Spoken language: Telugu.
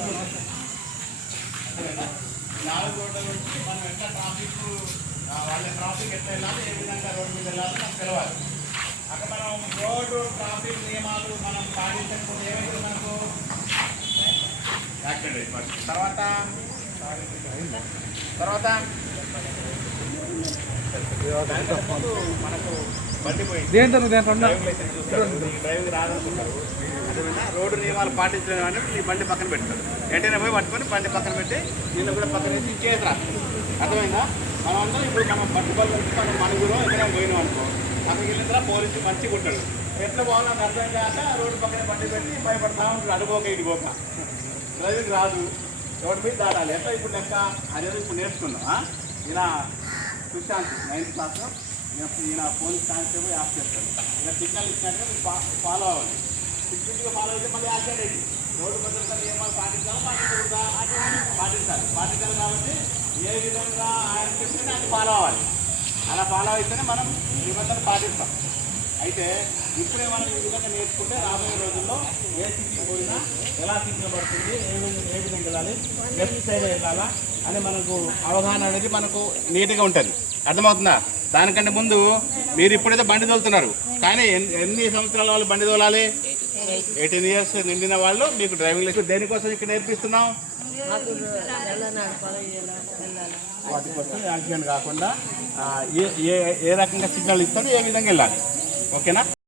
రోడ్లు ఉన్నాయి. 4 రోడ్ల నుంచి మనం ఎట్లా ట్రాఫిక్ వాళ్ళ ట్రాఫిక్ ఎట్లా వెళ్ళాలి, ఏ విధంగా రోడ్డు మీద వెళ్ళాలో మనకు తెలవాలి. అక్కడ మనం రోడ్డు ట్రాఫిక్ నియమాలు మనం పాటించకపోతే ఏమైంది మనకు యాక్సిడెంట్ అయిపోతుంది. తర్వాత మనకు బండి పోయింది, డ్రైవింగ్ రాదనుకుంటారు. అదేవిధంగా రోడ్డు నియమాలు పాటించడం అంటే ఈ బండి పక్కన పెడతారు. వెంటనే పోయి పట్టుకొని బండి పక్కన పెట్టి వీళ్ళు కూడా పక్కన వేసి ఇచ్చేది రా. అర్థమైందా? మనం అందరం ఇప్పుడు మనం పట్టుబడి వచ్చి మనం మనుగురం ఎక్కడైనా పోయినాం అనుకో, అక్కడికి వెళ్ళిన తర్వాత పోలీసు మంచిగా ఉంటాడు. ఎట్లా పోవాలో నాకు అర్థం కాక రోడ్డు పక్కన బండి పెట్టి భయపడతా ఉంటాడు. అడుగోక ఇటుపోక డ్రైవింగ్ రాదు, రోడ్డు మీద దాటాలి. ఎట్లా ఇప్పుడు లెక్క అదేదో ఇప్పుడు నేర్చుకున్నాం. ఇలా సుశాంత్ 9th క్లాస్లో ఈయన పోలీస్ కానిస్టేబుల్ యాప్ చేస్తాడు. ఇలా సిగ్నల్ ఇచ్చినట్టుగా మీరు ఫాలో అవ్వాలి. సిగ్నల్గా ఫాలో అయితే మళ్ళీ యాక్సిడెంట్ అయింది. రోడ్డు భద్రత నియమాలు పాటించాలి కాబట్టి ఏ విధంగా ఆయన చెప్తే అది ఫాలో అవ్వాలి. అలా ఫాలో అయితేనే మనం నిబంధనలు పాటిస్తాం. అయితే ఇప్పుడే మనం ఈ విధంగా నేర్చుకుంటే రాబోయే రోజుల్లో ఏ సిటీ పోయినా ఎలా సిగ్నల్ పడుతుంది, ఏ విధంగా వెళ్ళాలి, లెఫ్ట్ సైడ్ వెళ్ళాలా అని మనకు అవగాహన అనేది మనకు నీట్గా ఉంటుంది. అర్థమవుతుందా? దానికంటే ముందు మీరు ఇప్పుడైతే బండి తోలుతున్నారు, కానీ ఎన్ని సంవత్సరాల వాళ్ళు బండి తోలాలి? 18 years నిండిన వాళ్ళు మీకు డ్రైవింగ్ లైసెన్స్ దేనికోసం ఇక్కడ నేర్పిస్తున్నాం? వాటి కోసం యాక్సిడెంట్ కాకుండా ఏ రకంగా సిగ్నల్ ఇస్తారు, ఏ విధంగా వెళ్ళాలి. ఓకేనా?